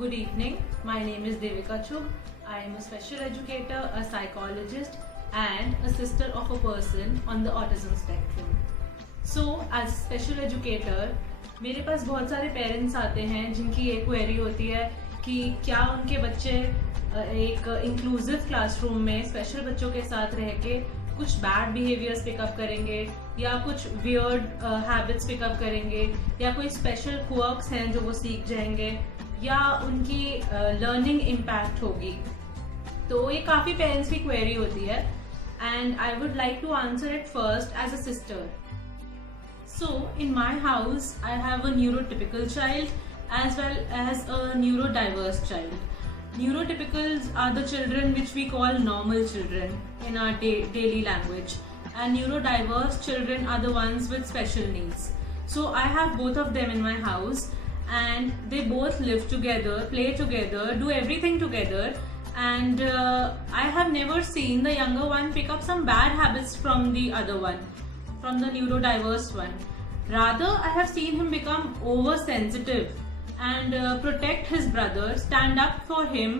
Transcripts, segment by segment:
Good evening. My name is Devika Chugh. I am a special educator, a psychologist, and a sister of a person on the autism spectrum. So, as a special educator, मेरे पास बहुत सारे parents आते हैं जिनकी ये query होती है कि क्या उनके बच्चे एक इंक्लूसिव क्लासरूम में स्पेशल बच्चों के साथ रह के कुछ बैड बिहेवियर्स पिकअप करेंगे या कुछ वियर्ड हैबिट्स पिकअप करेंगे या कोई स्पेशल क्वर्क्स हैं जो वो सीख जाएंगे या उनकी लर्निंग इम्पैक्ट होगी. तो ये काफ़ी पेरेंट्स की क्वेरी होती है and I would like to answer it first as a sister. So, in my house, I have a neurotypical child as well as a neurodiverse child. Neurotypicals are the children which we call normal children in our daily language, and neurodiverse children are the ones with special needs. So, I have both of them in my house, and they both live together, play together, do everything together, and I have never seen the younger one pick up some bad habits from the other one. From the neurodiverse one. Rather, I have seen him become oversensitive and protect his brother, stand up for him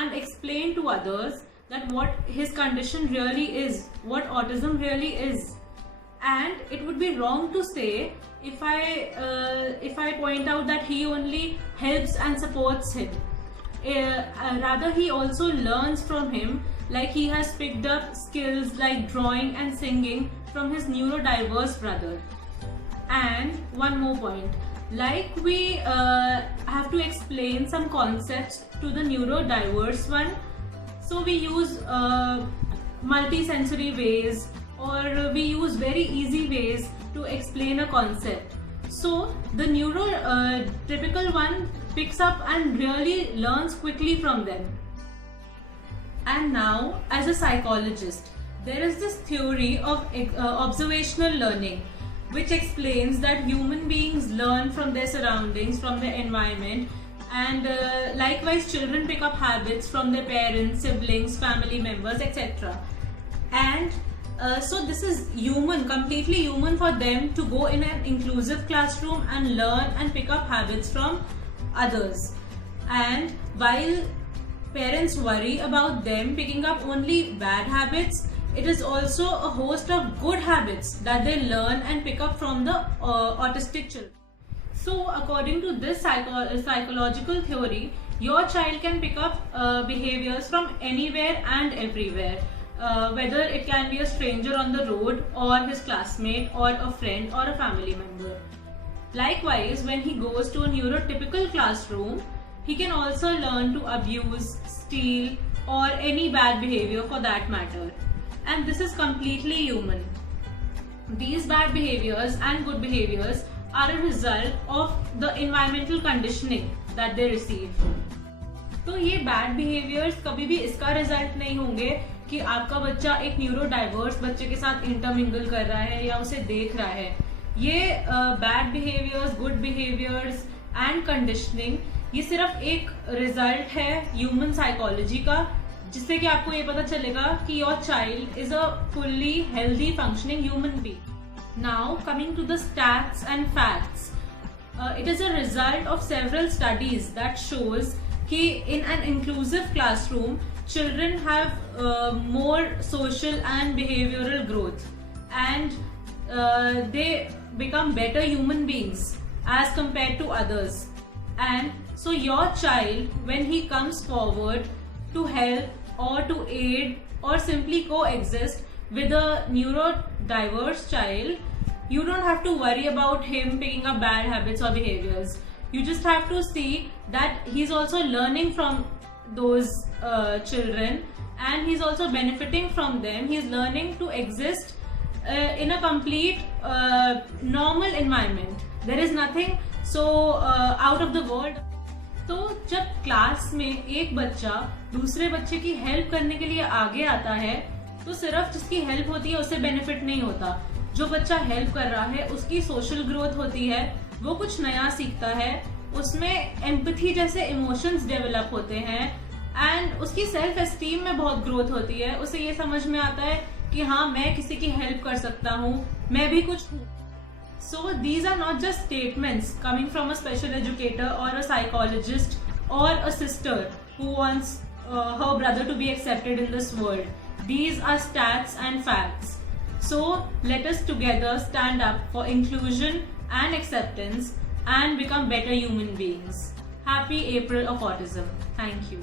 and explain to others that what his condition really is, what autism really is. And it would be wrong to say if I point out that he only helps and supports him. Rather, he also learns from him, like he has picked up skills like drawing and singing from his neurodiverse brother. And one more point, like we have to explain some concepts to the neurodiverse one, so we use multi-sensory ways or we use very easy ways to explain a concept. So the neurotypical one picks up and really learns quickly from them. And now, as a psychologist, there is this theory of observational learning, which explains that human beings learn from their surroundings, from their environment, and likewise children pick up habits from their parents, siblings, family members, etc. And so this is human, completely human for them to go in an inclusive classroom and learn and pick up habits from others. And while parents worry about them picking up only bad habits, it is also a host of good habits that they learn and pick up from the autistic children. So according to this psychological theory, your child can pick up behaviors from anywhere and everywhere, whether it can be a stranger on the road or his classmate or a friend or a family member. Likewise, when he goes to a neurotypical classroom, he can also learn to abuse, steal, or any bad behavior for that matter. And this is completely human. These bad behaviors and good behaviors are a result of the environmental conditioning that they receive. तो ये bad behaviors कभी भी इसका result नहीं होंगे कि आपका बच्चा एक न्यूरोडाइवर्स बच्चे के साथ इंटरमिंगल कर रहा है या उसे देख रहा है. ये bad behaviors, good behaviors and conditioning ये सिर्फ एक रिजल्ट है ह्यूमन साइकोलॉजी का, जिससे कि आपको ये पता चलेगा कि your child is a fully healthy functioning human being. Now coming to the stats and facts, it is a result of several studies that shows कि in an inclusive classroom children have more social and behavioral growth and they become better human beings as compared to others. And so your child, when he comes forward to help or to aid or simply coexist with a neurodiverse child, you don't have to worry about him picking up bad habits or behaviors. You just have to see that he's also learning from those children and he's also benefiting from them. He's learning to exist in a complete normal environment. There is nothing so out of the world. तो जब class में एक बच्चा दूसरे बच्चे की help करने के लिए आगे आता है, तो सिर्फ जिसकी हेल्प होती है उससे बेनिफिट नहीं होता. जो बच्चा हेल्प कर रहा है उसकी सोशल ग्रोथ होती है, वो कुछ नया सीखता है, उसमें एम्पैथी जैसे इमोशंस डेवलप होते हैं एंड उसकी सेल्फ एस्टीम में बहुत ग्रोथ होती है. उसे ये समझ में आता है कि हाँ, मैं किसी की हेल्प कर सकता हूँ, मैं भी कुछ हूँ. So these are not just statements coming from a special educator or a psychologist or a sister who wants her brother to be accepted in this world. These are stats and facts. So let us together stand up for inclusion and acceptance and become better human beings. Happy April of Autism. Thank you.